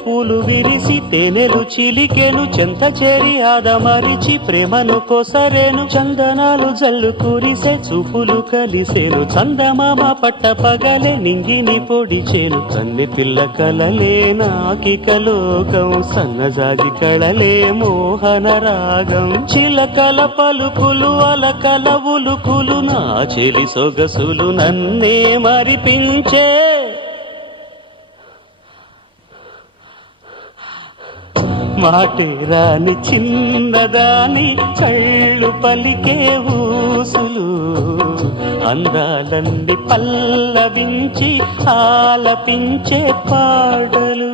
పూలు విరిసి తేనెలు చిలికెను చెంత చేరి ఆదమరిచి ప్రేమను కొసరేను చందనాలు జల్లు కురిసే చూపులు కలిసేను చందమామ పట్ట పగలే నింగిని పొడిచేను కన్నె పిల్ల కలలే నాకిక లోకం సన్నజాగి కళలే మోహన రాగం చిలకల పలుకులు అలకల ఉలుకులు నా చెలి సొగసులు నన్నే మరిపించే మాట రాని చిన్నదాని కళ్ళు పలికే ఊసులు అందాలన్నీ పల్లవించి ఆలపించే పాటలు